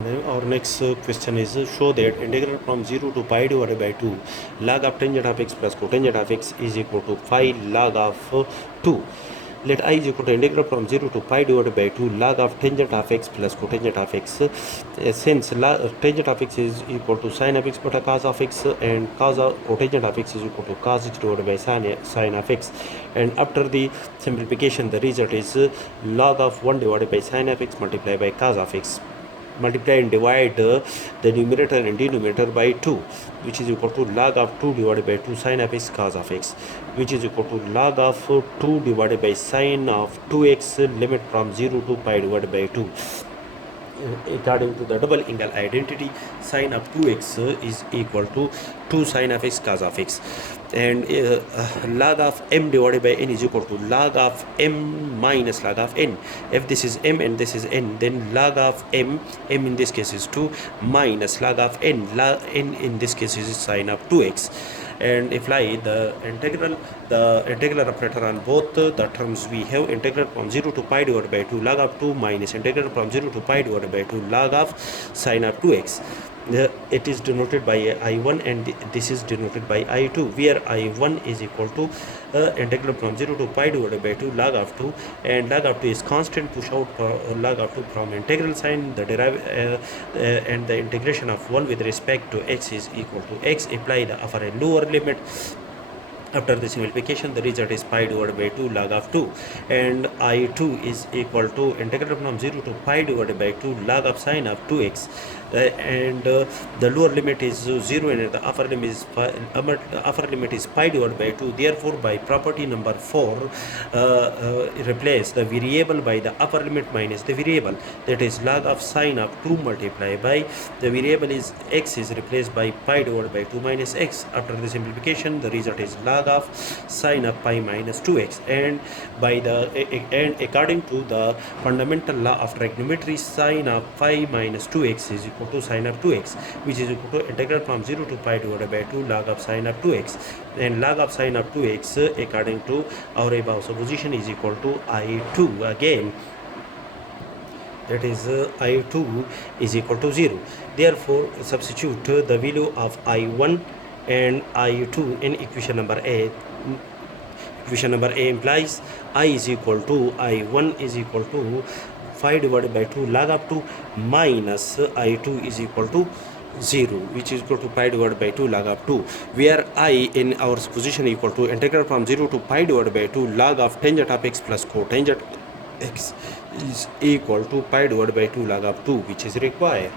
Our next question is show that integral from 0 to pi divided by 2 log of tangent of x plus cotangent of x is equal to phi log of 2. Let I is equal to integral from 0 to pi divided by 2 log of tangent of x plus cotangent of x. Since tangent of x is equal to sine of x beta cos of x and cos of cotangent of x is equal to cos x divided by sine of x, and after the simplification the result is log of 1 divided by sine of x multiplied by cos of x. Multiply and divide the numerator and denominator by 2, which is equal to log of 2 divided by 2 sine of x cos of x, which is equal to log of 2 divided by sine of 2x limit from 0 to pi divided by 2. According to the double angle identity, sine of 2x is equal to 2 sine of x cos of x, and log of m divided by n is equal to log of m minus log of n. If this is m and this is n, then log of m in this case is 2 minus log of n, log n in this case is sine of 2x, and apply the integral operator on both the terms. We have integral from 0 to pi divided by 2 log of 2 minus integral from 0 to pi divided by 2 log of sine of 2x. It is denoted by I1 and this is denoted by I2, where I1 is equal to integral from 0 to pi divided by 2 log of 2, and log of 2 is constant. Push out log of 2 from integral sign, the and the integration of 1 with respect to x is equal to x. Apply the upper and lower limit. After the simplification, the result is pi divided by 2 log of 2, and I2 is equal to integral from 0 to pi divided by 2 log of sine of 2x, and the lower limit is 0 and the upper limit is pi divided by 2. Therefore, by property number 4, replace the variable by the upper limit minus the variable, that is log of sine of 2 multiplied by the variable is x is replaced by pi divided by 2 minus x. After the simplification, the result is log of sine of pi minus 2x, and according to the fundamental law of trigonometry, sine of pi minus 2x is equal to sine of 2x, which is equal to integral from 0 to pi divided by 2 log of sine of 2x, and log of sine of 2x according to our above supposition is equal to I2 again, that is I2 is equal to 0. Therefore, substitute the value of I1 and I2 in equation number A. Equation number A implies I is equal to I1 is equal to 5 divided by 2 log of 2 minus I2 is equal to 0, which is equal to pi divided by 2 log of 2, where I in our position equal to integral from 0 to pi divided by 2 log of tangent of x plus cotangent x is equal to pi divided by 2 log of 2, which is required.